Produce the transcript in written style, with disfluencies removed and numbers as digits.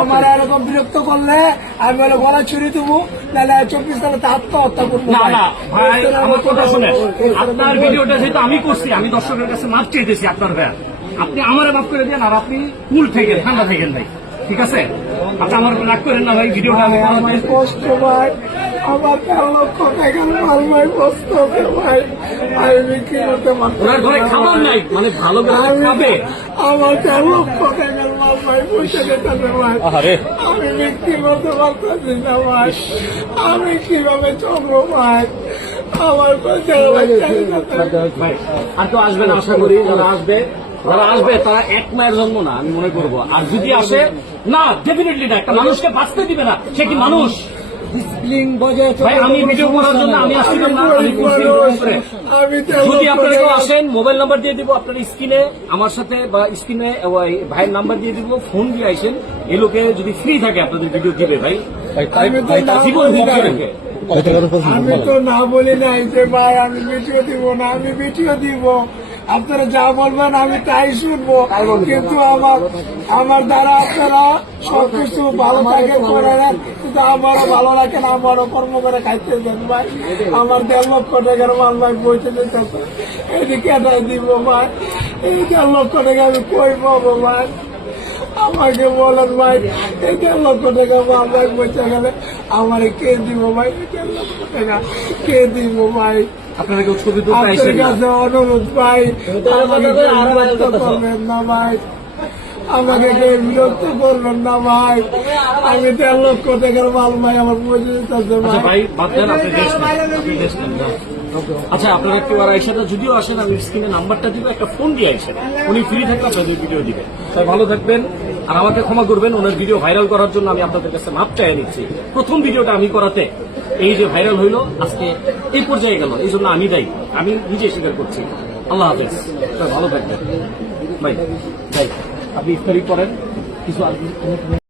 আমার এরকম বিরক্ত করলে আমি বলে গলা ছুরি দেবো, নাহলে 24 তালাতে আত্মহত্যা করবো। না না ভাই, আমার কথা শুনে, আপনার ভিডিওটা যেহেতু আমি করছি, আমি দর্শকের কাছে মাপ চেয়েছি আপনার ভাই, আপনি আমারে মাফ করে দেন, আর আপনি কুল থাকেন, ঠান্ডা থাকেন ভাই, ঠিক আছে? আপনি আমার রাগ করেন না ভাই, ভিডিওটা আমি আমার কষ্ট ভাই, আমার 13 লক্ষ টাকার মাল ভাই, কষ্ট হবে ভাই, আমি বিক্রি করতে ওনার ঘরে খাবার নাই, মানে ভালো করে খাবে। আমার 13 লক্ষ টাকার মাল ভাই, পয়সা যেতে ভাই, আমি বিক্রি করতে পারতেছি না ভাই, আমি কিভাবে চলবো ভাই, আমার পয়সা ভাই আর তো আসবেন আশা করি, যারা আসবে তারা এক মায়ের জন্ম না, আমি মনে করবো। আর যদি আসে না, ডেফিনেটলি না, একটা মানুষকে বাঁচতে দিবে না, সে কি মানুষ? ভাই আমি ভিডিও করার জন্য আমি আসছিলাম না, আমি যদি আপনারা কেউ আসেন, মোবাইল নাম্বার দিয়ে দিব আপনার স্ক্রিনে, আমার সাথে বা স্ক্রিনে ভাইয়ের নাম্বার দিয়ে দিব, ফোন দিয়ে আসেন। এই লোকে যদি ফ্রি থাকে আপনাদের ভিডিও দিবে ভাই, জীবন ভোগ রেখে। আমি তো না বলি নাই যে ভাই আমি ভিডিও দিব না, আমি ভিডিও দিব, আপনারা যা বলবেন আমি তাই শুনবো, কিন্তু আমার দ্বারা আপনারা সবকিছু ভালো থাকে করে নেন, কিন্তু আমারও ভালো রাখেন, আমারও কর্ম করে খাইতে দেন ভাই। আমার 1.5 লক্ষ টাকার মাল ভাই বইতে দিতেছে, এদিকে এটাই দিব ভাই, এই 1.5 লক্ষ টাকা আমি কই পাবো ভাই, আমাকে বলেন ভাই, এই 1.5 লক্ষ টাকা মাল ভাই বইতে গেলে আমার কে দিব ভাই? 1.5 লক্ষ টাকা কে দিব ভাই? আপনারা কেউ ছবি আপনার কাছে অনুরোধ ভাই, আমাকে বিরক্ত করবেন না ভাই, আমাকে কেউ বিরক্ত করবেন না ভাই, আমি 1.5 লক্ষ টাকার মাল ভাই আমার বুঝে দিতেছে ভাই। আচ্ছা আপনারা কেউ আর আইসা যদিও আসেন, আমি স্ক্রিনে নাম্বারটা দিব, একটা ফোন দিয়ে আইসেন, উনি ফ্রি থাকলে আপনাদের ভিডিও দিবেন। তাই ভালো থাকবেন, আর আমাকে ক্ষমা করবেন, ওনার ভিডিও ভাইরাল করার জন্য আমি আপনাদের কাছে মাপ চাই নিচ্ছি। প্রথম ভিডিওটা আমি করাতে এই যে ভাইরাল হইলো, আজকে এই পর্যায়ে গেল, এই জন্য আমি দায়ী, আমি নিজে স্বীকার করছি। আল্লাহ হাফেজ, ভালো থাকবেন ভাই। ভাই আপনি ইফতারি করেন কিছু